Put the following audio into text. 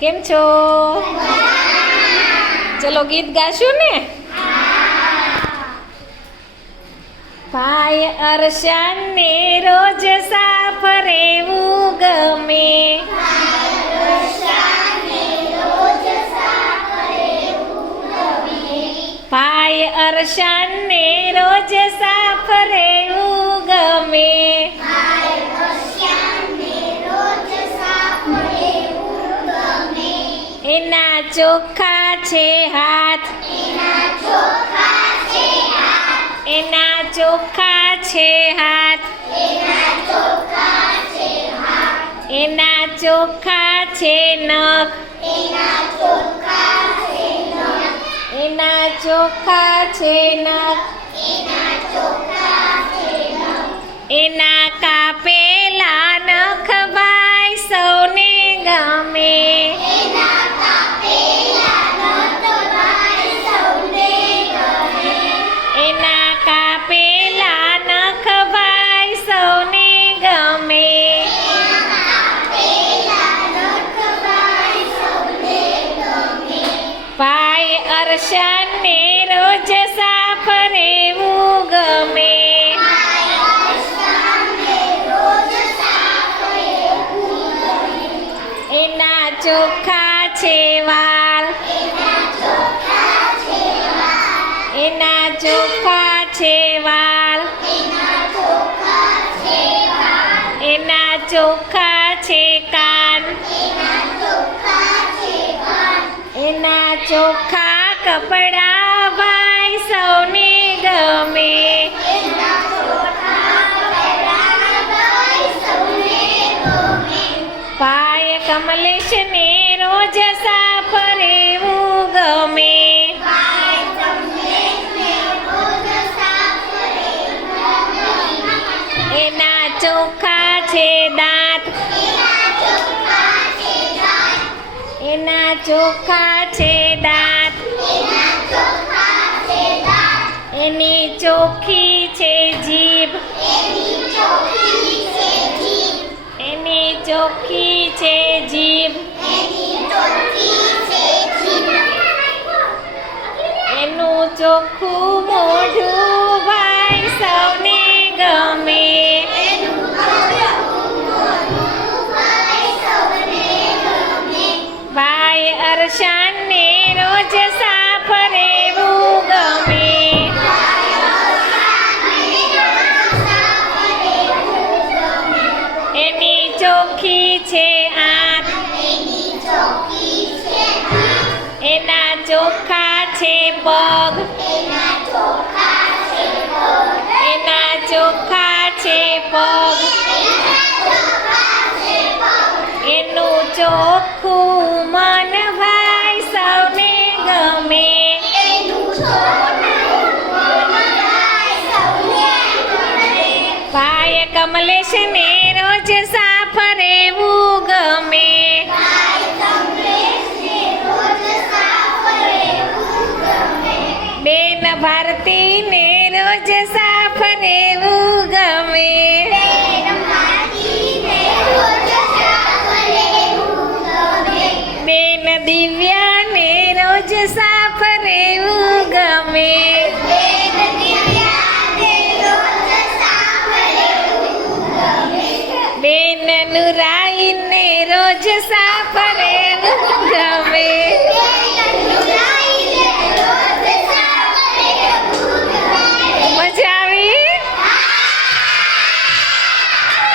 કેમ છો? ચલો ગીત ગાશું ને. ભાઈ અરશાને રોજ સાફ રહેવું ગમે. ભાઈ અરશાને રોજ સાફ રહેવું ગમે. એના ચોખ્ખા છે હાથ, એના ચોખ્ખા છે હાથ, એના ચોખ્ખા છે નખ, એના ચોખ્ખા છે નખ, એના કાપેલા નખ ભાઈ સૌને ગમે. એના કાપેલા નખ ભાઈ સૌને ગમે. ભાઈ અરશાને રોજ સાફ રહેવું ગમે. એના ચોખ્ખા છે વાળ, એના ચોખ્ખા છે વાળ, એના ચોખ્ખા છે કાન, એના ચોખ્ખા કપડા ભાઈ સૌને ગમે. ભાઈ કમલેશને રોજ સાફ રહેવું ગમે. એના ચોખ્ખા છે દાંત, એના ચોખ્ખા છે દાંત, એની ચોખ્ખી છે જીભ, એની ચોખ્ખી છે જીભ, એનું ચોખ્ખું મોઢું ભાઈ સૌને ગમે. ભાઈ અરશાને રોજ સાફ રહેવું ગમે. એની ચોખ્ખી છે આંખ, એના ચોખ્ખા છે પગ, એના ચોખ્ખા છે પગ, એનું ચોખ્ખું મન ભાઈ સૌને ગમે. ભાઈ કમલેશને રોજ સાફ રહેવું ગમે. બેન ભારતીને રોજ સાફ રહેવું ગમે. બેન દિવ્ય